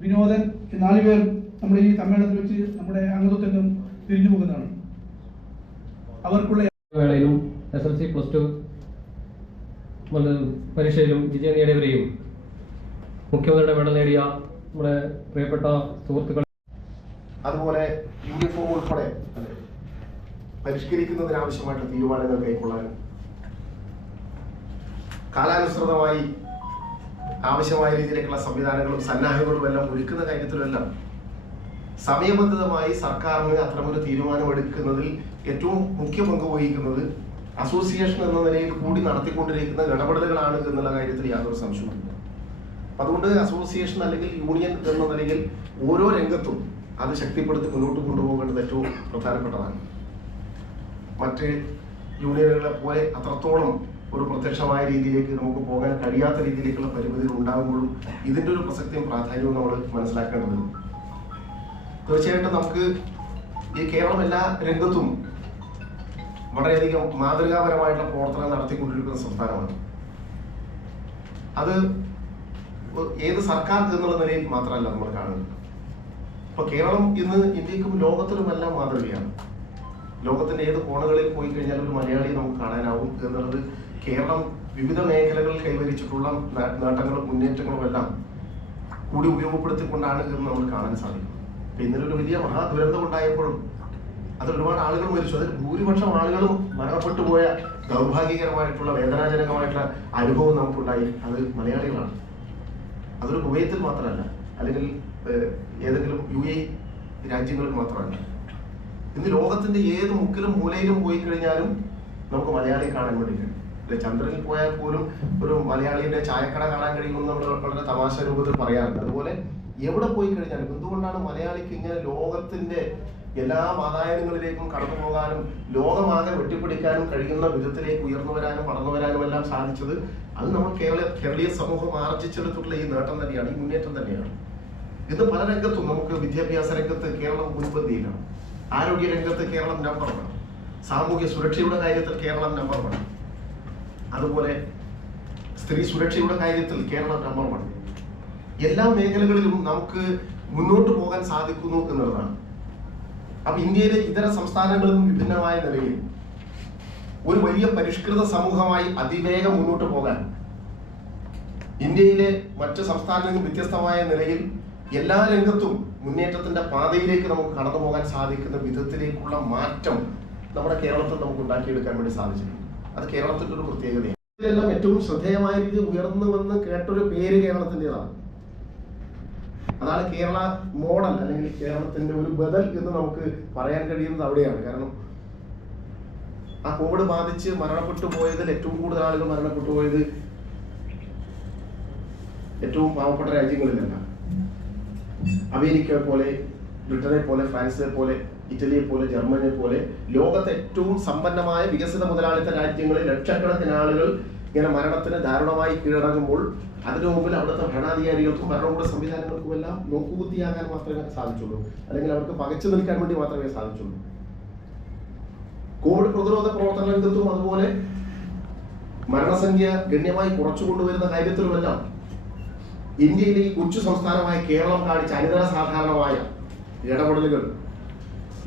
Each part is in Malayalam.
വിനോദൻ നാലു പേർ നമ്മുടെ ഈ സമ്മേളനത്തിൽ വെച്ച് നമ്മുടെ അംഗത്വത്തിൽ നിന്നും പിരിഞ്ഞു പോകുന്നതാണ്. അവർക്കുള്ള വേളയിലും S L C plus two പരീക്ഷയിലും വിജയം നേടിയവരെയും മുഖ്യമന്ത്രിയുടെ മെഡൽ നേടിയ നമ്മുടെ പ്രിയപ്പെട്ട സുഹൃത്തുക്കൾ അതുപോലെ യൂണിഫോം ഉൾപ്പെടെ പരിഷ്കരിക്കുന്നതിനാവശ്യമായിട്ടുള്ള തീരുമാനങ്ങൾ കൈക്കൊള്ളാനും കാലാനുസൃതമായി ആവശ്യമായ രീതിയിലേക്കുള്ള സംവിധാനങ്ങളും സന്നാഹങ്ങളും എല്ലാം ഒരുക്കുന്ന കാര്യത്തിലെല്ലാം. സമയബന്ധിതമായി സർക്കാരിന് അത്തരമൊരു തീരുമാനമെടുക്കുന്നതിൽ ഏറ്റവും മുഖ്യ പങ്ക് വഹിക്കുന്നത് അസോസിയേഷൻ എന്ന നിലയിൽ കൂടി നടത്തിക്കൊണ്ടിരിക്കുന്ന ഇടപെടലുകളാണ് എന്നുള്ള കാര്യത്തിൽ യാതൊരു സംശയവുമില്ല. അതുകൊണ്ട് അസോസിയേഷൻ അല്ലെങ്കിൽ യൂണിയൻ എന്ന നിലയിൽ ഓരോ രംഗത്തും അത് ശക്തിപ്പെടുത്തി മുന്നോട്ട് കൊണ്ടുപോകേണ്ടത് ഏറ്റവും പ്രധാനപ്പെട്ടതാണ്. മറ്റ് യൂണിയനുകളെ പോലെ അത്രത്തോളം ഒരു പ്രത്യക്ഷമായ രീതിയിലേക്ക് നമുക്ക് പോകാൻ കഴിയാത്ത രീതിയിലേക്കുള്ള പരിമിതികൾ ഉണ്ടാകുമ്പോഴും ഇതിന്റെ ഒരു പ്രസക്തിയും പ്രാധാന്യവും നമ്മൾ മനസ്സിലാക്കേണ്ടതുണ്ട്. തീർച്ചയായിട്ടും നമുക്ക് ഈ കേരളം എല്ലാ രംഗത്തും വളരെയധികം മാതൃകാപരമായിട്ടുള്ള പ്രവർത്തനം നടത്തിക്കൊണ്ടിരിക്കുന്ന സംസ്ഥാനമാണ്. അത് ഏത് സർക്കാർ എന്നുള്ള നിലയിൽ മാത്രമല്ല നമ്മൾ കാണുന്നത്. ഇപ്പൊ കേരളം ഇന്ന് ഇന്ത്യക്കും ലോകത്തിലുമെല്ലാം മാതൃകയാണ്. ലോകത്തിന്റെ ഏത് കോണുകളിൽ പോയി കഴിഞ്ഞാൽ ഒരു മലയാളി നമുക്ക് കാണാനാവും എന്നുള്ളത് കേരളം വിവിധ മേഖലകളിൽ കൈവരിച്ചിട്ടുള്ള നേട്ടങ്ങളും മുന്നേറ്റങ്ങളും എല്ലാം കൂടി ഉപയോഗപ്പെടുത്തിക്കൊണ്ടാണ് എന്ന് നമ്മൾ കാണാൻ സാധിക്കും. അപ്പൊ ഇന്നലെ ഒരു വലിയ മഹാദുരന്തം ഉണ്ടായപ്പോഴും അത് ഒരുപാട് ആളുകൾ മരിച്ചു. അതിൽ ഭൂരിപക്ഷം ആളുകളും മരണപ്പെട്ടു പോയ ദൗർഭാഗ്യകരമായിട്ടുള്ള വേദനാജനകമായിട്ടുള്ള അനുഭവം നമുക്കുണ്ടായി. അത് മലയാളികളാണ്. അതൊരു കുവൈത്തിൽ മാത്രമല്ല അല്ലെങ്കിൽ ഏതെങ്കിലും യു എ രാജ്യങ്ങളിൽ മാത്രമല്ല. ഇന്ന് ലോകത്തിന്റെ ഏത് മുക്കിലും മൂലയിലും പോയി കഴിഞ്ഞാലും നമുക്ക് മലയാളിയെ കാണാൻ വേണ്ടി കഴിയും. അല്ലെ ചന്ദ്രനിൽ പോയാൽ പോലും ഒരു മലയാളിയുടെ ചായക്കട കാണാൻ കഴിയുമെന്ന് നമ്മൾ വളരെ തമാശ രൂപത്തിൽ പറയാറുണ്ട്. അതുപോലെ എവിടെ പോയി കഴിഞ്ഞാലും എന്തുകൊണ്ടാണ് മലയാളിക്ക് ഇങ്ങനെ ലോകത്തിന്റെ എല്ലാ വാതായനങ്ങളിലേക്കും കടന്നു പോകാനും ലോകമാകെ വെട്ടിപ്പിടിക്കാനും കഴിയുന്ന വിധത്തിലേക്ക് ഉയർന്നു വരാനും വളർന്നു വരാനും എല്ലാം സാധിച്ചത് അത് നമ്മൾ കേരള കേരളീയ സമൂഹം ആർജിച്ചെടുത്തിട്ടുള്ള ഈ നേട്ടം തന്നെയാണ് ഈ മുന്നേറ്റം തന്നെയാണ്. ഇത് പല രംഗത്തും നമുക്ക് വിദ്യാഭ്യാസ രംഗത്ത് കേരളം മുൻപന്തിയിലാണ്. ആരോഗ്യ രംഗത്ത് കേരളം നമ്പർ വൺ സാമൂഹ്യ സുരക്ഷയുടെ കാര്യത്തിൽ കേരളം നമ്പർ വൺ അതുപോലെ സ്ത്രീ സുരക്ഷയുടെ കാര്യത്തിൽ കേരളം നമ്പർ വൺ എല്ലാ മേഖലകളിലും നമുക്ക് മുന്നോട്ട് പോകാൻ സാധിക്കുന്നു എന്നുള്ളതാണ്. അപ്പൊ ഇന്ത്യയിലെ ഇതര സംസ്ഥാനങ്ങളിലും വിഭിന്നമായ നിലയിൽ ഒരു വലിയ പരിഷ്കൃത സമൂഹമായി അതിവേഗം മുന്നോട്ട് പോകാൻ ഇന്ത്യയിലെ മറ്റ് സംസ്ഥാനങ്ങളിൽ വ്യത്യസ്തമായ നിലയിൽ എല്ലാ രംഗത്തും മുന്നേറ്റത്തിന്റെ പാതയിലേക്ക് നമുക്ക് കടന്നു പോകാൻ സാധിക്കുന്ന വിധത്തിലേക്കുള്ള മാറ്റം നമ്മുടെ കേരളത്തിൽ നമുക്ക് ഉണ്ടാക്കിയെടുക്കാൻ വേണ്ടി സാധിച്ചിട്ടുണ്ട്. അത് കേരളത്തിന്റെ ഒരു പ്രത്യേകതയാണ്. ഇതിലെല്ലാം ഏറ്റവും ശ്രദ്ധേയമായ രീതിയിൽ ഉയർന്നു വന്ന് കേട്ടൊരു പേര് കേരളത്തിന്റെതാണ്. അതാണ് കേരള മോഡൽ അല്ലെങ്കിൽ കേരളത്തിന്റെ ഒരു ബദൽ എന്ന് നമുക്ക് പറയാൻ കഴിയുന്നത് അവിടെയാണ്. കാരണം ആ കോവിഡ് ബാധിച്ച് മരണപ്പെട്ടു പോയതിൽ ഏറ്റവും കൂടുതൽ ആളുകൾ മരണപ്പെട്ടു പോയത് ഏറ്റവും പാവപ്പെട്ട രാജ്യങ്ങളിലല്ല. അമേരിക്ക പോലെ ബ്രിട്ടനെ പോലെ ഫ്രാൻസിനെ പോലെ ഇറ്റലിയെ പോലെ ജർമ്മനിയെ പോലെ ലോകത്തെ ഏറ്റവും സമ്പന്നമായ വികസിത മുതലാളിത്ത രാജ്യങ്ങളിൽ ലക്ഷക്കണക്കിന് ആളുകൾ ഇങ്ങനെ മരണത്തിന് ദാരുണമായി കീഴടങ്ങുമ്പോൾ അതിനു മുമ്പിൽ അവിടുത്തെ ഭരണാധികാരികൾക്കും ഭരണകൂട സംവിധാനങ്ങൾക്കും എല്ലാം നോക്കുകുത്തിയാകാൻ മാത്രമേ സാധിച്ചുള്ളൂ. അല്ലെങ്കിൽ അവർക്ക് പകച്ചു നിൽക്കാൻ വേണ്ടി മാത്രമേ സാധിച്ചുള്ളൂ. കോവിഡ് പ്രതിരോധ പ്രവർത്തന രംഗത്തും അതുപോലെ മരണസംഖ്യ ഗണ്യമായി കുറച്ചു കൊണ്ടുവരുന്ന കാര്യത്തിലുമെല്ലാം ഇന്ത്യയിലെ ഈ കൊച്ചു സംസ്ഥാനമായ കേരളം കാണിച്ച അനിതര സാധാരണമായ ഇടപെടലുകൾ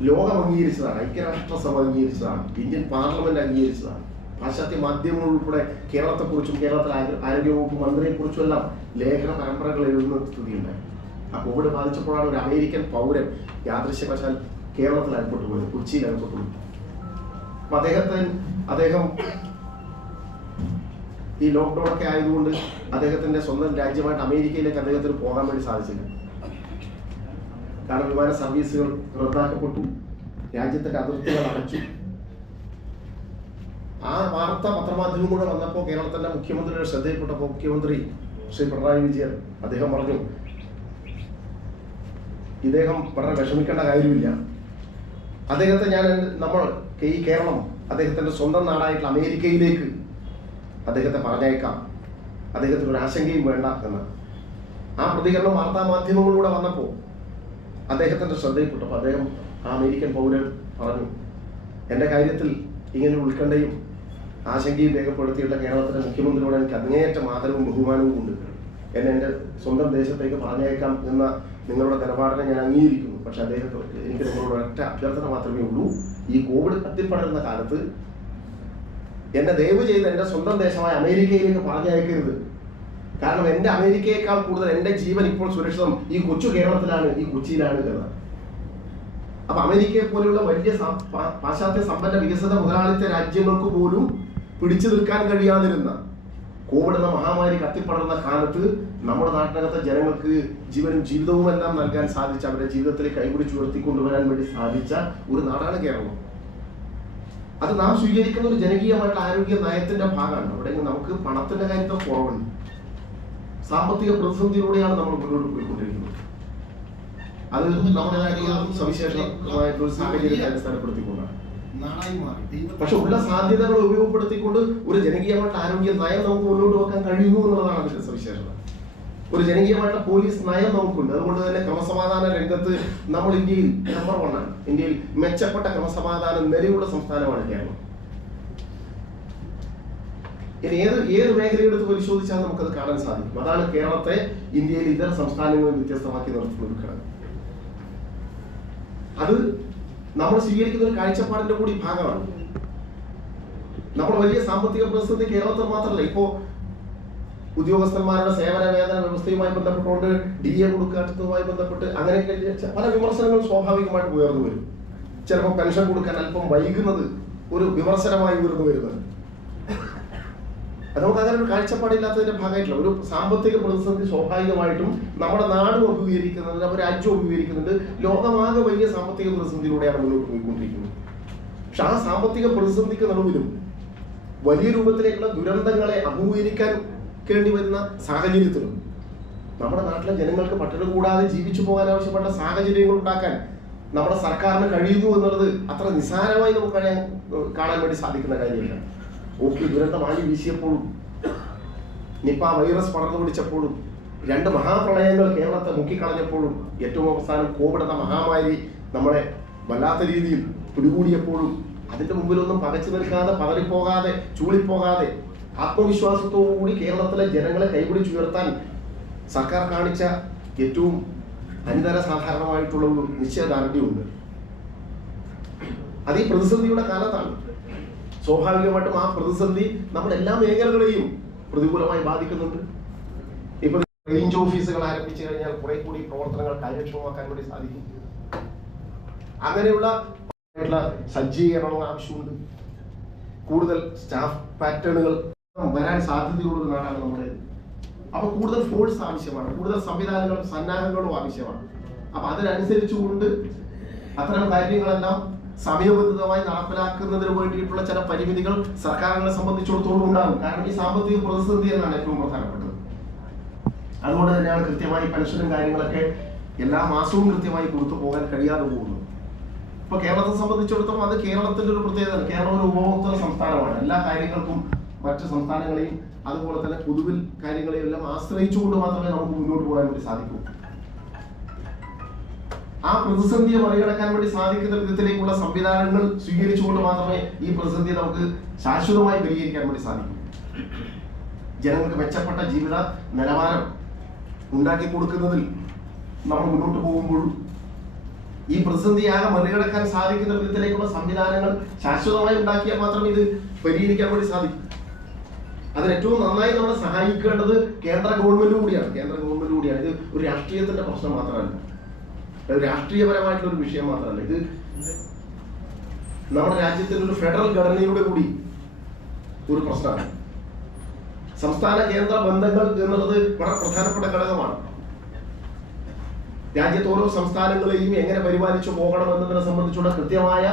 ലോകം അംഗീകരിച്ചതാണ് ഐക്യരാഷ്ട്രസഭ അംഗീകരിച്ചതാണ് ഇന്ത്യൻ പാർലമെന്റ് അംഗീകരിച്ചതാണ്. പാശ്ചാത്യ മാധ്യമങ്ങൾ ഉൾപ്പെടെ കേരളത്തെക്കുറിച്ചും കേരളത്തിലെ ആരോ- ആരോഗ്യവകുപ്പ് മന്ത്രിയെക്കുറിച്ചും എല്ലാം ലേഖന പരമ്പരകൾ എഴുതുന്ന സ്ഥിതിയുണ്ടായി. ആ കോവിഡ് ബാധിച്ചപ്പോഴാണ് ഒരു അമേരിക്കൻ പൗരൻ യാദൃശ്യവശാൽ കേരളത്തിൽ അകപ്പെട്ടു പോയത് കൊച്ചിയിൽ അകപ്പെട്ടു പോയി അപ്പൊ അദ്ദേഹത്തെ അദ്ദേഹം ഈ ലോക്ക്ഡൌൺ ഒക്കെ ആയതുകൊണ്ട് അദ്ദേഹത്തിന്റെ സ്വന്തം രാജ്യമായിട്ട് അമേരിക്കയിലേക്ക് അദ്ദേഹത്തിന് പോകാൻ വേണ്ടി സാധിച്ചില്ല. കാരണം വിമാന സർവീസുകൾ റദ്ദാക്കപ്പെട്ടു. രാജ്യത്തിന്റെ അതിർത്തികൾ അടച്ചു. ആ വാർത്ത പത്രമാധ്യമം കൂടെ വന്നപ്പോൾ കേരളത്തിന്റെ മുഖ്യമന്ത്രിയുടെ ശ്രദ്ധയിൽപ്പെട്ടപ്പോൾ മുഖ്യമന്ത്രി ശ്രീ പിണറായി വിജയൻ അദ്ദേഹം പറഞ്ഞു ഇദ്ദേഹം വളരെ വിഷമിക്കേണ്ട കാര്യമില്ല. അദ്ദേഹത്തെ ഞാൻ നമ്മൾ ഈ കേരളം അദ്ദേഹത്തിന്റെ സ്വന്തം നാടായിട്ടുള്ള അമേരിക്കയിലേക്ക് അദ്ദേഹത്തെ പറഞ്ഞേക്കാം. അദ്ദേഹത്തിന് ഒരു ആശങ്കയും വേണ്ട എന്ന്. ആ പ്രതികരണം വാർത്താ മാധ്യമങ്ങളിലൂടെ വന്നപ്പോൾ അദ്ദേഹത്തിന്റെ ശ്രദ്ധയിൽപ്പെട്ടപ്പോൾ അദ്ദേഹം ആ അമേരിക്കൻ പൗരൻ പറഞ്ഞു എന്റെ കാര്യത്തിൽ ഇങ്ങനെ ഉത്കണ്ഠയും ആശങ്കയും രേഖപ്പെടുത്തിയുള്ള കേരളത്തിലെ മുഖ്യമന്ത്രിയോട് എനിക്ക് അങ്ങേയറ്റം ആദരവും ബഹുമാനവും ഉണ്ട്. എന്നെ എന്റെ സ്വന്തം ദേശത്തേക്ക് പറഞ്ഞേക്കാം എന്ന നിങ്ങളുടെ നിലപാടിനെ ഞാൻ അംഗീകരിക്കുന്നു. പക്ഷെ അദ്ദേഹത്തെ എനിക്ക് നിങ്ങളോട് ഒറ്റ അഭ്യർത്ഥന മാത്രമേ ഉള്ളൂ. ഈ കോവിഡ് കത്തിപ്പടരുന്ന കാലത്ത് എന്നെ ദയവ് ചെയ്ത് എന്റെ സ്വന്തം ദേശമായ അമേരിക്കയിലേക്ക് പറഞ്ഞയക്കരുത്. കാരണം എന്റെ അമേരിക്കയേക്കാൾ കൂടുതൽ എന്റെ ജീവൻ ഇപ്പോൾ സുരക്ഷിതം ഈ കൊച്ചു കേരളത്തിലാണ് ഈ കൊച്ചിയിലാണ് എന്ന് അപ്പൊ അമേരിക്കയെ പോലെയുള്ള വലിയ പാശ്ചാത്യ സമ്പന്ന വികസിത മുതലാളിത്ത രാജ്യങ്ങൾക്ക് പോലും പിടിച്ചു നിൽക്കാൻ കഴിയാതിരുന്ന കോവിഡ് എന്ന മഹാമാരി കത്തിപ്പടർന്ന കാലത്ത് നമ്മുടെ നാട്ടിനകത്തെ ജനങ്ങൾക്ക് ജീവനും ജീവിതവും എല്ലാം നൽകാൻ സാധിച്ച അവരുടെ ജീവിതത്തിലെ കൈപിടിച്ചു ഉയർത്തിക്കൊണ്ടുവരാൻ വേണ്ടി സാധിച്ച ഒരു നാടാണ് കേരളം. അത് നാം സ്വീകരിക്കുന്ന ഒരു ജനകീയമായിട്ടുള്ള ആരോഗ്യ നയത്തിന്റെ ഭാഗമാണ്. അവിടെ നമുക്ക് പണത്തിന്റെ കാര്യത്തിൽ കുറവുണ്ട് സാമ്പത്തിക പ്രതിസന്ധിയിലൂടെയാണ് നമ്മൾ മുന്നോട്ട് പോയിക്കൊണ്ടിരിക്കുന്നത്. അത് നമ്മുടേതായിട്ടുള്ള സവിശേഷമായിട്ടുള്ള ഒരു സാഹചര്യത്തെ അടിസ്ഥാനപ്പെടുത്തിക്കൊണ്ടാണ്. പക്ഷെ ഉള്ള സാധ്യതകൾ ഉപയോഗപ്പെടുത്തിക്കൊണ്ട് ഒരു ജനകീയമായിട്ട് ആരോഗ്യ നയം നമുക്ക് മുന്നോട്ട് വെക്കാൻ കഴിയുന്നു എന്നുള്ളതാണ് അതിന്റെ സവിശേഷത. ഒരു ജനകീയമായിട്ടുള്ള പോലീസ് നയം നമുക്കുണ്ട്. അതുകൊണ്ട് തന്നെ ക്രമസമാധാന രംഗത്ത് നമ്മൾ ഇന്ത്യയിൽ നമ്പർ ആണ്. ഇന്ത്യയിൽ മെച്ചപ്പെട്ട ക്രമസമാധാന നിലയുള്ള സംസ്ഥാനമാണ് കേരളം. ഇനി ഏത് ഏത് മേഖലയെടുത്ത് പരിശോധിച്ചാൽ നമുക്കത് കാണാൻ സാധിക്കും. അതാണ് കേരളത്തെ ഇന്ത്യയിൽ ഇതര സംസ്ഥാനങ്ങളിൽ വ്യത്യസ്തമാക്കി നിർത്തുന്ന ഘടകം. അത് നമ്മൾ സ്വീകരിക്കുന്ന ഒരു കാഴ്ചപ്പാടിന്റെ കൂടി ഭാഗമാണ്. നമ്മൾ വലിയ സാമ്പത്തിക പ്രതിസന്ധി കേരളത്തിൽ മാത്രമല്ല. ഇപ്പോ ഉദ്യോഗസ്ഥന്മാരുടെ സേവന വേതന വ്യവസ്ഥയുമായി ബന്ധപ്പെട്ടുകൊണ്ട് ഡി എ കൊടുക്കാത്തതുമായി ബന്ധപ്പെട്ട് അങ്ങനെയൊക്കെ പല വിമർശനങ്ങളും സ്വാഭാവികമായിട്ട് ഉയർന്നു വരും. ചിലപ്പോൾ പെൻഷൻ കൊടുക്കാൻ അല്പം വൈകുന്നത് ഒരു വിമർശനമായി ഉയർന്നു വരുന്നത് നമുക്ക് അങ്ങനെ ഒരു കാഴ്ചപ്പാടില്ലാത്തതിന്റെ ഭാഗമായിട്ടില്ല ഒരു സാമ്പത്തിക പ്രതിസന്ധി സ്വാഭാവികമായിട്ടും നമ്മുടെ നാടും അഭിമുഖീകരിക്കുന്നുണ്ട് നമ്മുടെ രാജ്യം അഭിമുഖീകരിക്കുന്നുണ്ട് ലോകമാകെ വലിയ സാമ്പത്തിക പ്രതിസന്ധിയിലൂടെയാണ് മുന്നോട്ട് പോയിക്കൊണ്ടിരിക്കുന്നത്. പക്ഷെ ആ സാമ്പത്തിക പ്രതിസന്ധിക്ക് നടുവിലും വലിയ രൂപത്തിലേക്കുള്ള ദുരന്തങ്ങളെ അഭിമുഖീകരിക്കാൻ കേണ്ടി വരുന്ന സാഹചര്യത്തിലും നമ്മുടെ നാട്ടിലെ ജനങ്ങൾക്ക് പട്ടിണി കൂടാതെ ജീവിച്ചു പോകാൻ ആവശ്യപ്പെട്ട സാഹചര്യങ്ങൾ ഉണ്ടാക്കാൻ നമ്മുടെ സർക്കാരിന് കഴിയുന്നു എന്നുള്ളത് അത്ര നിസ്സാരമായി നമുക്ക് കാണാൻ വേണ്ടി സാധിക്കുന്ന കാര്യമല്ല. ഓക്കി ദുരന്തമായി വീശിയപ്പോഴും നിപ്പ വൈറസ് പടർന്നു പിടിച്ചപ്പോഴും രണ്ട് മഹാപ്രളയങ്ങൾ കേരളത്തെ മുക്കിക്കളഞ്ഞപ്പോഴും ഏറ്റവും അവസാനം കോവിഡ് എന്ന മഹാമാരി നമ്മളെ വല്ലാത്ത രീതിയിൽ പിടികൂടിയപ്പോഴും അതിന്റെ മുമ്പിലൊന്നും പകച്ചു നിൽക്കാതെ പതറിപ്പോകാതെ ചൂളിപ്പോകാതെ ആത്മവിശ്വാസത്തോടുകൂടി കേരളത്തിലെ ജനങ്ങളെ കൈപിടിച്ചുയർത്താൻ സർക്കാർ കാണിച്ച ഏറ്റവും അനിതര സാധാരണമായിട്ടുള്ള ഒരു നിശ്ചയദാർഢ്യമുണ്ട്. അത് ഈ പ്രതിസന്ധിയുടെ കാലത്താണ്. സ്വാഭാവികമായിട്ടും ആ പ്രതിസന്ധി നമ്മുടെ എല്ലാ മേഖലകളെയും പ്രതികൂലമായി ബാധിക്കുന്നുണ്ട്. ഇപ്പൊ റേഞ്ച് ഓഫീസുകൾ ആരംഭിച്ചു കഴിഞ്ഞാൽ കുറെ കൂടി പ്രവർത്തനങ്ങൾ കാര്യക്ഷമമാക്കാൻ കൂടി സാധിക്കും. അങ്ങനെയുള്ള സജ്ജീകരണങ്ങൾ ആവശ്യമുണ്ട്. കൂടുതൽ സ്റ്റാഫ് പാറ്റേണുകൾ വരാൻ നാടാണ് നമ്മുടെ അപ്പൊ കൂടുതൽ ഫോഴ്സ് ആവശ്യമാണ് കൂടുതൽ സംവിധാനങ്ങളും സന്നാഹങ്ങളും ആവശ്യമാണ്. അപ്പൊ അതിനനുസരിച്ചുകൊണ്ട് അത്തരം കാര്യങ്ങളെല്ലാം സമയബന്ധിതമായി നടപ്പിലാക്കുന്നതിന് വേണ്ടിയിട്ടുള്ള ചില പരിമിതികൾ സർക്കാരുകളെ സംബന്ധിച്ചിടത്തോളം ഉണ്ടാകും. കാരണം ഈ സാമ്പത്തിക പ്രതിസന്ധി എന്നാണ് ഏറ്റവും പ്രധാനപ്പെട്ടത്. അതുകൊണ്ട് തന്നെയാണ് കൃത്യമായി പെൻഷനും കാര്യങ്ങളൊക്കെ എല്ലാ മാസവും കൃത്യമായി കൊടുത്തു പോകാൻ കഴിയാതെ പോകുന്നത്. ഇപ്പൊ കേരളത്തെ സംബന്ധിച്ചിടത്തോളം അത് കേരളത്തിന്റെ ഒരു പ്രത്യേകത കേരളം ഒരു ഉപഭോക്തൃ സംസ്ഥാനമാണ്. എല്ലാ കാര്യങ്ങൾക്കും മറ്റ് സംസ്ഥാനങ്ങളെയും അതുപോലെ തന്നെ പൊതുവിൽ കാര്യങ്ങളെയും എല്ലാം ആശ്രയിച്ചുകൊണ്ട് മാത്രമേ നമുക്ക് മുന്നോട്ട് പോകാൻ വേണ്ടി സാധിക്കൂ. ആ പ്രതിസന്ധിയെ മറികടക്കാൻ വേണ്ടി സാധിക്കുന്ന വിധത്തിലേക്കുള്ള സംവിധാനങ്ങൾ സ്വീകരിച്ചുകൊണ്ട് മാത്രമേ ഈ പ്രതിസന്ധിയെ നമുക്ക് ശാശ്വതമായി പരിഹരിക്കാൻ വേണ്ടി സാധിക്കൂ. ജനങ്ങൾക്ക് മെച്ചപ്പെട്ട ജീവിത നിലവാരം ഉണ്ടാക്കി കൊടുക്കുന്നതിൽ നമ്മൾ മുന്നോട്ട് പോകുമ്പോൾ ഈ പ്രതിസന്ധിയാകെ മറികടക്കാൻ സാധിക്കുന്ന വിധത്തിലേക്കുള്ള സംവിധാനങ്ങൾ ശാശ്വതമായി ഉണ്ടാക്കിയാൽ മാത്രമേ ഇത് പരിഹരിക്കാൻ വേണ്ടി സാധിക്കൂ. അതിന് ഏറ്റവും നന്നായി നമ്മളെ സഹായിക്കേണ്ടത് കേന്ദ്ര ഗവൺമെന്റ് കൂടിയാണ്. കേന്ദ്ര ഗവൺമെന്റ് കൂടിയാണ്. ഇത് ഒരു രാഷ്ട്രീയത്തിന്റെ പ്രശ്നം മാത്രമല്ല. രാഷ്ട്രീയപരമായിട്ടുള്ള ഒരു വിഷയം മാത്രമല്ല. ഇത് നമ്മുടെ രാജ്യത്തിന്റെ ഒരു ഫെഡറൽ ഘടനയുടെ കൂടി ഒരു പ്രശ്നമാണ്. സംസ്ഥാന കേന്ദ്ര ബന്ധങ്ങൾ എന്നുള്ളത് വളരെ പ്രധാനപ്പെട്ട ഘടകമാണ്. രാജ്യത്ത് ഓരോ സംസ്ഥാനങ്ങളെയും എങ്ങനെ പരിപാലിച്ചു പോകണം എന്നതിനെ സംബന്ധിച്ചുള്ള കൃത്യമായ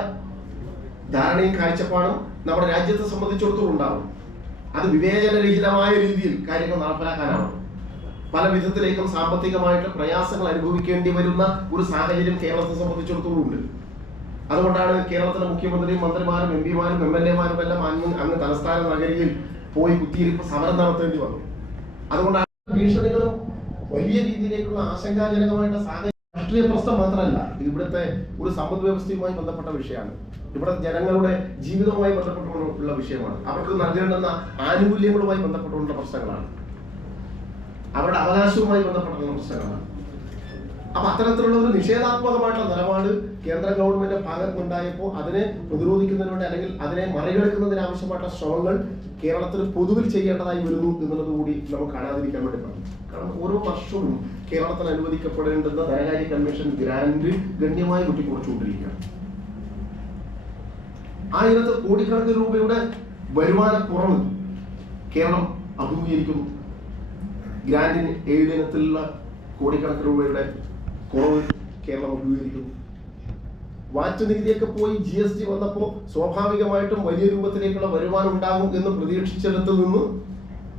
ധാരണയും കാഴ്ചപ്പാടും നമ്മുടെ രാജ്യത്തെ സംബന്ധിച്ചിടത്തോളം ഉണ്ടാവും. അത് വിവേചനരഹിതമായ രീതിയിൽ കാര്യങ്ങൾ നടപ്പിലാക്കാനാണ്. പല വിധത്തിലേക്കും സാമ്പത്തികമായിട്ട് പ്രയാസങ്ങൾ അനുഭവിക്കേണ്ടി വരുന്ന ഒരു സാഹചര്യം കേരളത്തെ സംബന്ധിച്ചിടത്തോളം ഉണ്ട്. അതുകൊണ്ടാണ് കേരളത്തിലെ മുഖ്യമന്ത്രിയും മന്ത്രിമാരും എം പിമാരും എം എൽ എമാരും എല്ലാം അങ്ങ് അന്ന് തലസ്ഥാന നഗരിയിൽ പോയി കുത്തിയിരിപ്പ് സമരം നടത്തേണ്ടി വന്നു. അതുകൊണ്ടാണ് ഭീഷണികളും വലിയ രീതിയിലേക്കുള്ള ആശങ്കാജനകമായിട്ടുള്ള സാഹചര്യം രാഷ്ട്രീയ പ്രശ്നം മാത്രമല്ല ഇവിടുത്തെ ഒരു സമ്പദ് വ്യവസ്ഥയുമായി ബന്ധപ്പെട്ട വിഷയമാണ്. ഇവിടെ ജനങ്ങളുടെ ജീവിതവുമായി ബന്ധപ്പെട്ടുള്ള വിഷയമാണ്. അവർക്ക് നൽകേണ്ടുന്ന ആനുകൂല്യങ്ങളുമായി ബന്ധപ്പെട്ടുള്ള പ്രശ്നങ്ങളാണ്. അവരുടെ അവകാശവുമായി ബന്ധപ്പെട്ടുള്ള പ്രശ്നങ്ങളാണ്. അപ്പൊ അത്തരത്തിലുള്ള ഒരു നിഷേധാത്മകമായിട്ടുള്ള നിലപാട് കേന്ദ്ര ഗവൺമെന്റ് ഭാഗത്ത് നിന്നുണ്ടായപ്പോൾ അതിനെ പ്രതിരോധിക്കുന്നതിന് അല്ലെങ്കിൽ അതിനെ മറികടക്കുന്നതിന് ആവശ്യമായിട്ടുള്ള ശ്രമങ്ങൾ കേരളത്തിൽ പൊതുവിൽ ചെയ്യേണ്ടതായി വരുന്നു എന്നുള്ളത് കൂടി നമുക്ക് കാണാതിരിക്കാൻ വേണ്ടി പറഞ്ഞു കാരണം ഓരോ വർഷവും കേരളത്തിൽ അനുവദിക്കപ്പെടേണ്ടുന്ന ധനകാര്യ കമ്മീഷൻ ഗ്രാൻഡ് ഗണ്യമായി ആയിരത്തി കോടിക്കണക്കിന് രൂപയുടെ വരുമാന കുറവ് കേരളം അഭിമുഖീകരിക്കുന്നു. ഗ്രാൻഡിന് ഏഴ് ഇനത്തിലുള്ള കോടിക്കണക്കിന് രൂപയുടെ കുറവ് കേരളം അഭിമുഖീകരിക്കുന്നു. വാറ്റ് നികുതിയൊക്കെ പോയി ജി എസ് ടി വന്നപ്പോൾ സ്വാഭാവികമായിട്ടും വലിയ രൂപത്തിലേക്കുള്ള വരുമാനം ഉണ്ടാകും എന്ന് പ്രതീക്ഷിച്ചിടത്ത് നിന്ന്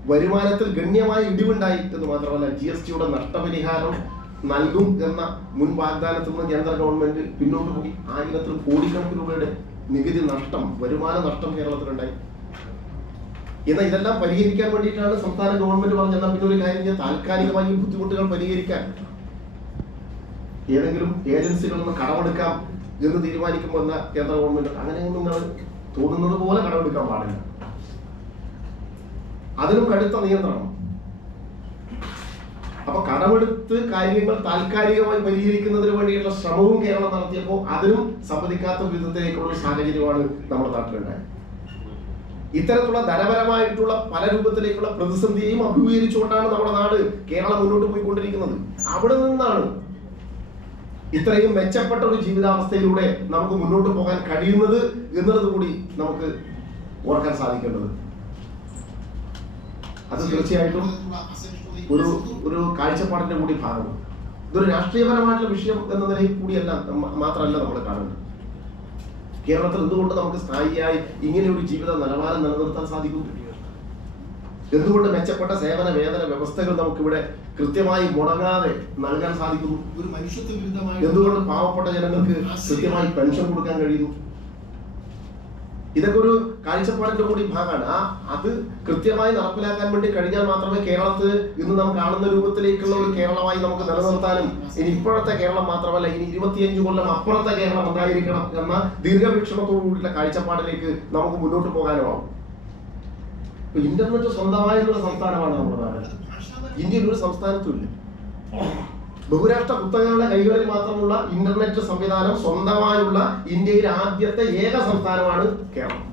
വരുമാനത്തിൽ ഗണ്യമായ ഇടിവുണ്ടായി എന്ന് മാത്രമല്ല ജി എസ് ടിയുടെ നഷ്ടപരിഹാരം നൽകും എന്ന മുൻ വാഗ്ദാനത്തിൽ നിന്ന് കേന്ദ്ര ഗവൺമെന്റ് പിന്നോട്ട് പോയി ആയിരത്തിൽ കോടിക്കണക്കിന് രൂപയുടെ നികുതി നഷ്ടം വരുമാന നഷ്ടം കേരളത്തിലുണ്ടായി. എന്നാൽ ഇതെല്ലാം പരിഹരിക്കാൻ വേണ്ടിയിട്ടാണ് സംസ്ഥാന ഗവൺമെന്റ് പറഞ്ഞ എന്നാൽ പിന്നെ ഒരു കാര്യം ഞാൻ താൽക്കാലികമായി ബുദ്ധിമുട്ടുകൾ പരിഹരിക്കാൻ. ഏതെങ്കിലും ഏജൻസികളിൽ നിന്ന് കടമെടുക്കാം എന്ന് തീരുമാനിക്കുമ്പോൾ കേന്ദ്ര ഗവൺമെന്റ്? അങ്ങനെയൊന്നും നിങ്ങൾ തോന്നുന്നത് പോലെ കടമെടുക്കാൻ പാടില്ല. അതിനും കടുത്ത നിയന്ത്രണം. അപ്പൊ കടമെടുത്ത് കാര്യങ്ങൾ താൽക്കാലികമായി പരിഹരിക്കുന്നതിന് വേണ്ടിയിട്ടുള്ള ശ്രമവും കേരളം നടത്തിയപ്പോൾ അതിനും സമ്മതിക്കാത്ത വിധത്തിലേക്കുള്ള സാഹചര്യമാണ് നമ്മുടെ നാട്ടിലുണ്ടായത്. ഇത്തരത്തിലുള്ള ധനപരമായിട്ടുള്ള പല രൂപത്തിലേക്കുള്ള പ്രതിസന്ധിയെയും അഭിമുഖീകരിച്ചുകൊണ്ടാണ് നമ്മുടെ നാട് കേരളം മുന്നോട്ട് പോയിക്കൊണ്ടിരിക്കുന്നത്. അവിടെ നിന്നാണ് ഇത്രയും മെച്ചപ്പെട്ട ഒരു ജീവിതാവസ്ഥയിലൂടെ നമുക്ക് മുന്നോട്ട് പോകാൻ കഴിയുന്നത് എന്നുള്ളത് കൂടി നമുക്ക് ഓർക്കാൻ സാധിക്കേണ്ടത്. അത് തീർച്ചയായിട്ടും ഒരു ഒരു കാഴ്ചപ്പാടിന്റെ കൂടി ഭാഗമാണ്. ഇതൊരു രാഷ്ട്രീയപരമായിട്ടുള്ള വിഷയം എന്ന നിലയിൽ കൂടിയല്ല മാത്രമല്ല നമ്മൾ കാണുന്നത്. കേരളത്തിൽ എന്തുകൊണ്ട് നമുക്ക് സ്ഥായിയായി ഇങ്ങനെ ഒരു ജീവിത നിലവാരം നിലനിർത്താൻ സാധിക്കും? എന്തുകൊണ്ട് മെച്ചപ്പെട്ട സേവന വേതന വ്യവസ്ഥകൾ നമുക്കിവിടെ കൃത്യമായി മുടങ്ങാതെ നൽകാൻ സാധിക്കുന്നു? ഒരു മനുഷ്യത്വ എന്തുകൊണ്ട് പാവപ്പെട്ട ജനങ്ങൾക്ക് കൃത്യമായി പെൻഷൻ കൊടുക്കാൻ കഴിയുന്നു? ഇതൊക്കെ ഒരു കാഴ്ചപ്പാടിന്റെ കൂടി ഭാഗമാണ്. ആ അത് കൃത്യമായി നടപ്പിലാക്കാൻ വേണ്ടി കഴിഞ്ഞാൽ മാത്രമേ കേരളത്തിൽ ഇന്ന് നാം കാണുന്ന രൂപത്തിലേക്കുള്ള ഒരു കേരളമായി നമുക്ക് നിലനിർത്താനും ഇനി ഇപ്പോഴത്തെ കേരളം മാത്രമല്ല ഇനി ഇരുപത്തിയഞ്ച് കൊല്ലം അപ്പുറത്തെ കേരളം ഉണ്ടായിരിക്കണം എന്ന ദീർഘവീക്ഷണത്തോടുകൂടിയുള്ള കാഴ്ചപ്പാടിലേക്ക് നമുക്ക് മുന്നോട്ട് പോകാനുമാവും. ഇന്റർനെറ്റ് സ്വന്തമായിട്ടുള്ള സംസ്ഥാനമാണ് നമ്മുടെ നാട്. ഇന്ത്യയിൽ ഒരു സംസ്ഥാനത്തും ഇല്ല. ബഹുരാഷ്ട്ര കുത്തകകളുടെ കൈകളിൽ മാത്രമുള്ള ഇന്റർനെറ്റ് സംവിധാനം സ്വന്തമായുള്ള ഇന്ത്യയിലെ ആദ്യത്തെ ഏക സംസ്ഥാനമാണ് കേരളം.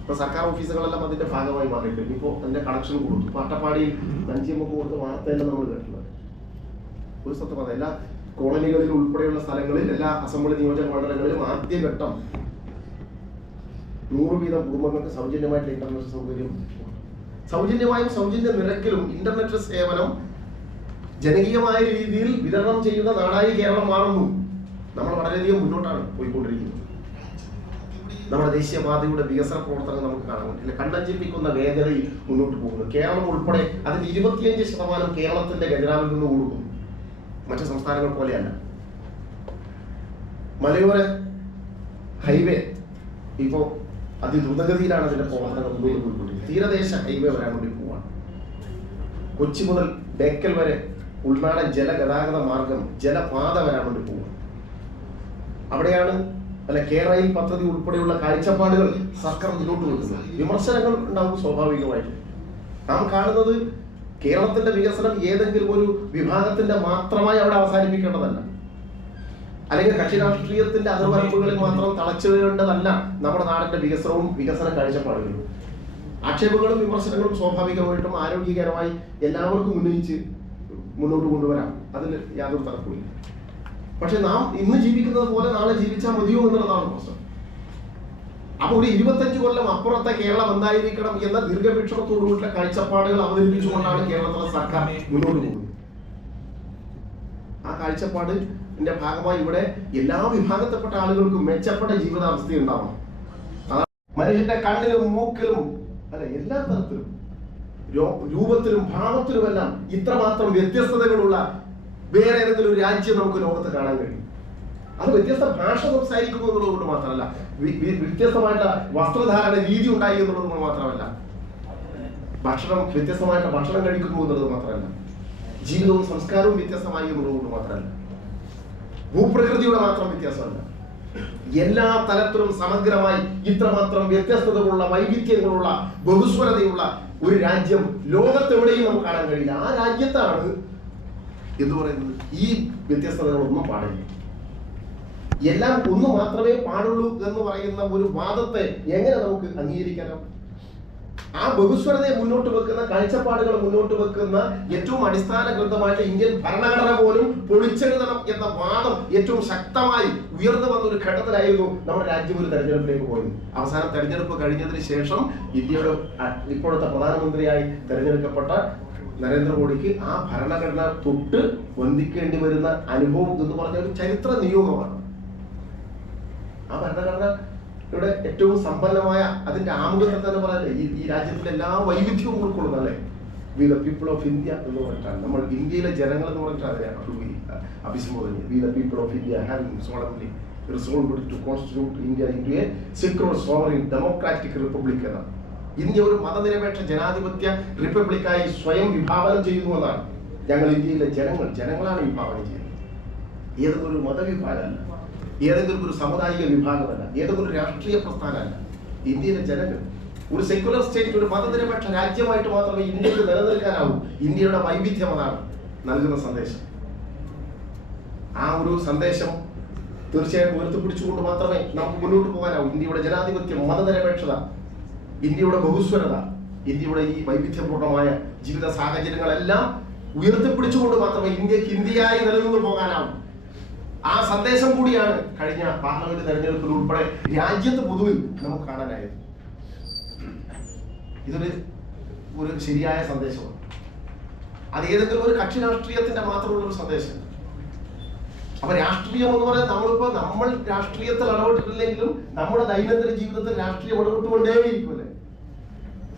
ഇപ്പൊ സർക്കാർ ഓഫീസുകളെല്ലാം അതിന്റെ ഭാഗമായി മാറിയിട്ടുണ്ട് ഇപ്പോ അതിന്റെ കണക്ഷൻ കൊടുത്തു പാട്ടപ്പാടിയിൽ അട്ടപ്പാടിയിൽ നഞ്ചിയമ്മക്ക് കൊടുത്ത വാർത്തയെല്ലാം നമ്മൾ കേട്ടിട്ടുണ്ട് ഒരു സത്യം എല്ലാ കോളനികളിൽ ഉൾപ്പെടെയുള്ള സ്ഥലങ്ങളിൽ എല്ലാ അസംബ്ലി നിയോജക മണ്ഡലങ്ങളിലും ആദ്യഘട്ടം നൂറ് വീതം കുടുംബങ്ങൾക്ക് സൗജന്യമായിട്ട് ഇന്റർനെറ്റ് സൗകര്യം. സൗജന്യമായും സൗജന്യ നിരക്കിലും ഇന്റർനെറ്റ് സേവനം ജനകീയമായ രീതിയിൽ വിതരണം ചെയ്യുന്ന നാടായി കേരളം മാറുന്നു. നമ്മൾ വളരെയധികം മുന്നോട്ടാണ് പോയിക്കൊണ്ടിരിക്കുന്നത്. നമ്മുടെ ദേശീയപാതയുടെ വികസന പ്രവർത്തനം നമുക്ക് കാണാൻ പറ്റില്ല കണ്ടഞ്ചിപ്പിക്കുന്ന വേഗതയിൽ മുന്നോട്ട് പോകുന്നു. കേരളം ഉൾപ്പെടെ അതിന്റെ ഇരുപത്തിയഞ്ച് ശതമാനം കേരളത്തിന്റെ ഖജനാവിൽ നിന്ന് കൊടുക്കും മറ്റു സംസ്ഥാനങ്ങൾ പോലെയല്ല. മലയോര ഹൈവേ ഇപ്പോ അതിദ്രുതഗതിയിലാണ് അതിന്റെ പ്രവർത്തനം മുന്നോട്ട് പോയിക്കൊണ്ടിരിക്കുന്നത്. തീരദേശ ഹൈവേ വരാൻ വേണ്ടി പോവാണ്. കൊച്ചി മുതൽ ബേക്കൽ വരെ ഉൾനാടൻ ജലഗതാഗത മാർഗം ജലപാത വരാൻ വേണ്ടി പോകുന്നത് അവിടെയാണ് അല്ല കേരളയിൽ പദ്ധതി ഉൾപ്പെടെയുള്ള കാഴ്ചപ്പാടുകൾ സർക്കാർ മുന്നോട്ട് വെക്കുന്നത് വിമർശനങ്ങൾ ഉണ്ടാവും സ്വാഭാവികമായിട്ടും. നാം കാണുന്നത് കേരളത്തിന്റെ വികസനം ഏതെങ്കിലും ഒരു വിഭാഗത്തിന്റെ മാത്രമായി അവിടെ അവസാനിപ്പിക്കേണ്ടതല്ല. അല്ലെങ്കിൽ കക്ഷി രാഷ്ട്രീയത്തിന്റെ അതിർവരമ്പുകളിൽ മാത്രം തളച്ചിടേണ്ടതല്ല നമ്മുടെ നാടിന്റെ വികസനവും വികസന കാഴ്ചപ്പാടുകളും. ആക്ഷേപങ്ങളും വിമർശനങ്ങളും സ്വാഭാവികമായിട്ടും ആരോഗ്യകരമായി എല്ലാവർക്കും ഉന്നയിച്ച് മുന്നോട്ട് കൊണ്ടുവരാം. അതിൽ യാതൊരു തർക്കമില്ല പക്ഷെ നാം ഇന്ന് ജീവിക്കുന്നത് പോലെ നാളെ ജീവിച്ചാൽ മതിയോ എന്നുള്ളതാണ് പ്രശ്നം. അപ്പൊ ഒരു ഇരുപത്തഞ്ച് കൊല്ലം അപ്പുറത്തെ കേരളം എന്തായിരിക്കണം എന്ന ദീർഘവീക്ഷണത്തോടുകൂടിയുള്ള കാഴ്ചപ്പാടുകൾ അവതരിപ്പിച്ചുകൊണ്ടാണ് കേരളത്തിലെ സർക്കാർ മുന്നോട്ട് പോകുന്നത്. ആ കാഴ്ചപ്പാടിന്റെ ഭാഗമായി ഇവിടെ എല്ലാ വിഭാഗത്തിൽപ്പെട്ട ആളുകൾക്കും മെച്ചപ്പെട്ട ജീവിതാവസ്ഥ ഉണ്ടാവണം മനുഷ്യന്റെ കണ്ണിലും മൂക്കിലും അല്ല എല്ലാ തരത്തിലും രൂപത്തിലും ഭാവത്തിലുമെല്ലാം ഇത്രമാത്രം വ്യത്യസ്തതകളുള്ള വേറെ ഏതെങ്കിലും ഒരു രാജ്യം നമുക്ക് ലോകത്ത് കാണാൻ കഴിയും. അത് വ്യത്യസ്ത ഭാഷ സംസാരിക്കുന്നു എന്നുള്ളത് കൊണ്ട് മാത്രമല്ല വി- വി- വ്യത്യസ്തമായിട്ടുള്ള വസ്ത്രധാരണ രീതി ഉണ്ടായി എന്നുള്ളത് കൊണ്ട് മാത്രമല്ല ഭക്ഷണം വ്യത്യസ്തമായിട്ട് ഭക്ഷണം കഴിക്കുന്നു എന്നുള്ളത് മാത്രമല്ല ജീവിതവും സംസ്കാരവും വ്യത്യസ്തമായി എന്നുള്ളത് കൊണ്ട് മാത്രമല്ല ഭൂപ്രകൃതിയുടെ മാത്രം വ്യത്യാസമല്ല. എല്ലാ തലത്തിലും സമഗ്രമായി ഇത്രമാത്രം വ്യത്യസ്തതകളുള്ള വൈവിധ്യങ്ങളുള്ള ബഹുസ്വരതയുള്ള ഒരു രാജ്യം ലോകത്തെവിടെയും നമുക്ക് കാണാൻ കഴിയില്ല. ആ രാജ്യത്താണ് എന്ന് പറയുന്നത്? ഈ വ്യത്യസ്തതകളൊന്നും പാടില്ല. എല്ലാം ഒന്ന് മാത്രമേ പാടുള്ളൂ എന്ന് പറയുന്ന ഒരു വാദത്തെ എങ്ങനെ നമുക്ക് അംഗീകരിക്കാനോ ആ ബഹുസ്വരതയെ മുന്നോട്ട് വെക്കുന്ന കാഴ്ചപ്പാടുകൾ മുന്നോട്ട് വെക്കുന്ന ഏറ്റവും അടിസ്ഥാന ഗ്രന്ഥമായിട്ട് ഇന്ത്യൻ ഭരണഘടന പോലും പൊളിച്ചെഴുതണം എന്ന വാദം ഏറ്റവും ശക്തമായി ഉയർന്നു വന്ന ഒരു ഘട്ടത്തിലായിരുന്നു നമ്മുടെ രാജ്യം ഒരു തെരഞ്ഞെടുപ്പിലേക്ക് പോയത്. അവസാനം തെരഞ്ഞെടുപ്പ് കഴിഞ്ഞതിന് ശേഷം ഇന്ത്യയുടെ ഇപ്പോഴത്തെ പ്രധാനമന്ത്രിയായി തെരഞ്ഞെടുക്കപ്പെട്ട നരേന്ദ്രമോദിക്ക് ആ ഭരണഘടന തൊട്ട് വന്ദിക്കേണ്ടി വരുന്ന അനുഭവം എന്ന് പറഞ്ഞ ഒരു ചരിത്ര നിയോഗമാണ്. ആ ഭരണഘടനയുടെ ഏറ്റവും സമ്പന്നമായ അതിന്റെ ആമുഖത്തെ തന്നെ പറയാല്ലേ? ഈ ഈ രാജ്യത്തിന്റെ എല്ലാ വൈവിധ്യവും ഉൾക്കൊള്ളുന്നല്ലേ we the people of India എന്ന് പറഞ്ഞിട്ടാണ്. നമ്മൾ ഇന്ത്യയിലെ ജനങ്ങൾ എന്ന് പറഞ്ഞിട്ടാണ് അതിനെ അഭിസംബോധന we the people of India having solemnly resolved to constitute India into a sovereign democratic republic എന്നാണ് ഇന്ത്യ ഒരു മതനിരപേക്ഷ ജനാധിപത്യ റിപ്പബ്ലിക്കായി സ്വയം വിഭാവനം ചെയ്യുന്നു എന്നാണ്. ഞങ്ങൾ ഇന്ത്യയിലെ ജനങ്ങൾ ജനങ്ങളാണ് വിഭാവനം ചെയ്യുന്നത്. ഏതൊരു മതവിഭാഗമല്ല ഏതെങ്കിലും ഒരു സാമുദായിക വിഭാഗമല്ല ഏതെങ്കിലും ഒരു രാഷ്ട്രീയ പ്രസ്ഥാനമല്ല. ഇന്ത്യയിലെ ജനങ്ങൾ ഒരു സെക്യുലർ സ്റ്റേറ്റ് ഒരു മതനിരപേക്ഷ രാജ്യമായിട്ട് മാത്രമേ ഇന്ത്യയ്ക്ക് നിലനിൽക്കാനാവൂ. ഇന്ത്യയുടെ വൈവിധ്യം അതാണ് നൽകുന്ന സന്ദേശം. ആ ഒരു സന്ദേശം തീർച്ചയായും ഉയർത്തിപ്പിടിച്ചുകൊണ്ട് മാത്രമേ നമുക്ക് മുന്നോട്ട് പോകാനാവൂ. ഇന്ത്യയുടെ ജനാധിപത്യം മതനിരപേക്ഷത ഇന്ത്യയുടെ ബഹുസ്വരത ഇന്ത്യയുടെ ഈ വൈവിധ്യപൂർണമായ ജീവിത സാഹചര്യങ്ങളെല്ലാം ഉയർത്തിപ്പിടിച്ചുകൊണ്ട് മാത്രമേ ഇന്ത്യയ്ക്ക് ഇന്ത്യയായി നിലനിന്ന് പോകാനാവൂ. ആ സന്ദേശം കൂടിയാണ് കഴിഞ്ഞ പാർലമെന്റ് തെരഞ്ഞെടുപ്പിൽ ഉൾപ്പെടെ രാജ്യത്ത് പൊതുവിൽ നമുക്ക് കാണാനായത്. ഇതൊരു ഒരു ശരിയായ സന്ദേശമാണ്. അത് ഏതെങ്കിലും ഒരു കക്ഷി രാഷ്ട്രീയത്തിന്റെ മാത്രമുള്ള ഒരു സന്ദേശം അപ്പൊ രാഷ്ട്രീയം എന്ന് പറയുന്നത് നമ്മളിപ്പോ നമ്മൾ രാഷ്ട്രീയത്തിൽ ഇടപെട്ടിട്ടില്ലെങ്കിലും നമ്മുടെ ദൈനംദിന ജീവിതത്തിൽ രാഷ്ട്രീയം ഇടപെട്ടുകൊണ്ടേയിരിക്കുമല്ലേ?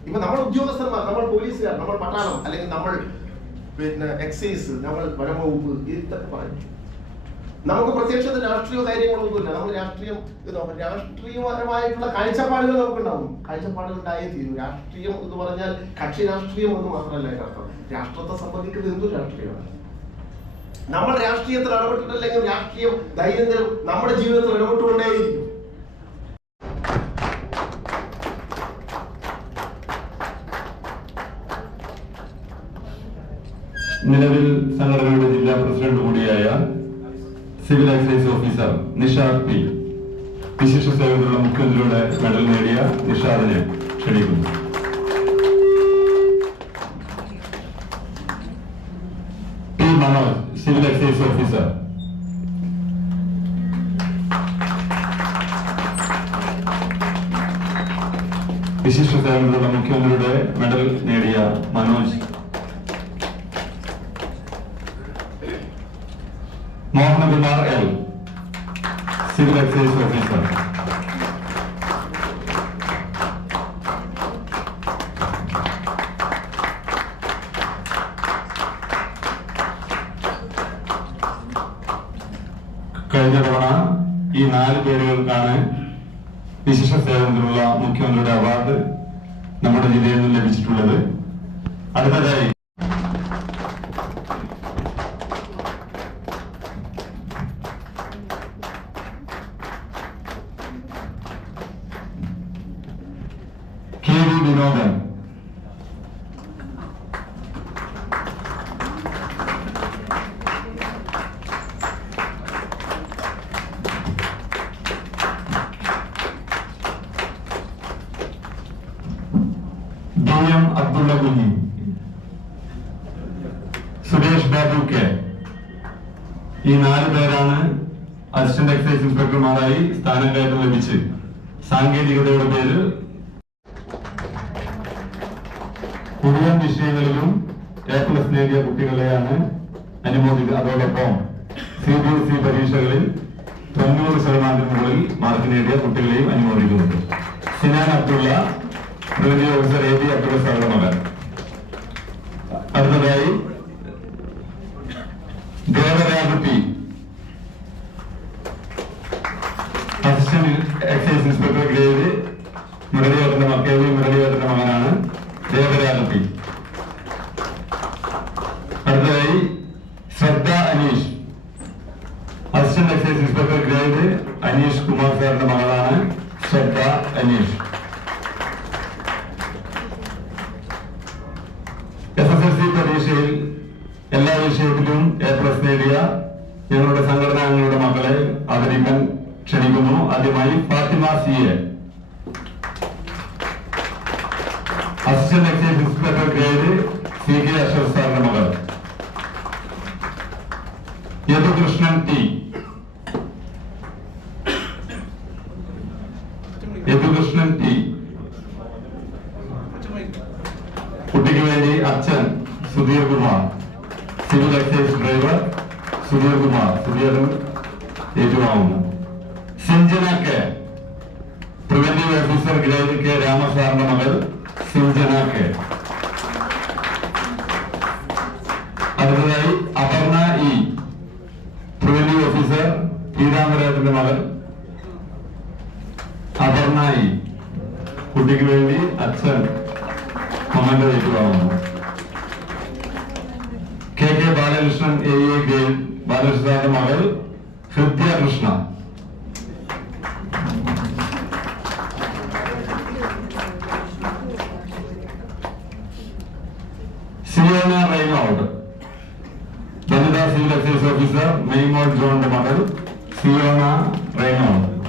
ഇപ്പൊ നമ്മൾ ഉദ്യോഗസ്ഥന്മാർ നമ്മൾ പോലീസുകാർ നമ്മൾ പട്ടാളം അല്ലെങ്കിൽ നമ്മൾ പിന്നെ എക്സൈസ് നമ്മൾ വനംവകുപ്പ് ഇതൊക്കെ പറയും. നമുക്ക് പ്രത്യക്ഷത്തിൽ രാഷ്ട്രീയ കാര്യങ്ങളൊന്നുമില്ല നമ്മൾ രാഷ്ട്രീയം രാഷ്ട്രീയപരമായിട്ടുള്ള കാഴ്ചപ്പാടുകൾ നമുക്കുണ്ടാവും. കാഴ്ചപ്പാടുകൾ ഉണ്ടായേ തീരും. രാഷ്ട്രീയം എന്ന് പറഞ്ഞാൽ കക്ഷി രാഷ്ട്രീയം എന്ന് മാത്രമല്ല അതിന്റെ അർത്ഥം രാഷ്ട്രത്തെ സംബന്ധിക്കുന്നത് എന്തും രാഷ്ട്രീയമാണ്? നമ്മൾ രാഷ്ട്രീയത്തിൽ ഇടപെട്ടിട്ടില്ലെങ്കിൽ രാഷ്ട്രീയം ദൈനംദിനം നമ്മുടെ ജീവിതത്തിൽ ഇടപെട്ടുകൊണ്ടേയിരിക്കും. നിലവിൽ സംഘടനയുടെ ജില്ലാ പ്രസിഡന്റ് കൂടിയായ civil excise officer Nishad P വിശിഷ്ട സേവനത്തിലുള്ള മുഖ്യമന്ത്രിയുടെ മെഡൽ നേടിയ നിഷാദിനെ ക്ഷണിക്കുന്നു P Manoj civil excise officer വിശിഷ്ട സേവനത്തിലുള്ള മുഖ്യമന്ത്രിയുടെ മെഡൽ നേടിയ Manoj Mohanakumar L civil excise officer കഴിഞ്ഞ തവണ ഈ നാല് പേരുകൾക്കാണ് വിശിഷ്ട സേവനത്തിനുള്ള മുഖ്യമന്ത്രിയുടെ അവാർഡ് നമ്മുടെ ജില്ലയിൽ നിന്ന് ലഭിച്ചിട്ടുള്ളത്. അടുത്തതായി K V Vinodan B M Abdulla Kunhi Suresh Babu K ഈ നാല് പേരാണ് അസിസ്റ്റന്റ് എക്സൈസ് സ്ഥാനം കയറ്റം ലഭിച്ച്. സാങ്കേതികതയുടെ പേരിൽ മുഴുവൻ വിഷയങ്ങളിലും എ പ്ലസ് നേടിയ കുട്ടികളെയാണ് അനുമോദിക്കുക. അതോടൊപ്പം സി ബി എസ് ഇ പരീക്ഷകളിൽ തൊണ്ണൂറ് ശതമാനത്തിന് മുകളിൽ മാർക്ക് നേടിയ കുട്ടികളെയും അനുമോദിക്കുന്നുണ്ട്. Sinan Abdulla preventive officer A B Abdulla സാറുടെ മകൻ. അടുത്തതായി Devaraj P Aneesh assistant excise inspector grade Aneesh Kumar സാറിന്റെ മകളാണ് ശ്രദ്ധ അനീഷ് ഞങ്ങളുടെ സംഘടനാ അംഗങ്ങളുടെ മക്കളെ ആദരിക്കാൻ ക്ഷണിക്കുന്നു ആദ്യമായി Fathima C A assistant excise inspector grade C K Ashok സാറിന്റെ മകൾ യദുകൃഷ്ണൻ ടി യദുകൃഷ്ണൻ ടി കുട്ടിക്ക് വേണ്ടി അച്ഛൻ Sudheer Kumar. Civil excise driver Sudheer Kumar. Sudheer ഏറ്റുവാങ്ങുന്നു. Sinchana K. Preventive officer grade K രാമസാറിന്റെ മകൾ സിഞ്ചന കെ. അടുത്തതായി അപർണ ഇ. പ്രിവന്റീവ് ഓഫീസർ പീതാംബരാജന്റെ മകൾ അപർണ ഇ. കുട്ടിക്ക് വേണ്ടി അച്ഛൻ commander ഏറ്റുവാങ്ങുന്നു. K Balakrishnan A A grade ബാലകൃഷ്ണന്റെ മകൾ ഹൃദ്യ കൃഷ്ണ സിയോന റെയ്നോൾഡ്. വനിതാ സിവിൽ എക്സൈസ് ഓഫീസർ മെയ്മോൾ ജോണിന്റെ മകൾ സിയോന റെയ്നോൾഡ്.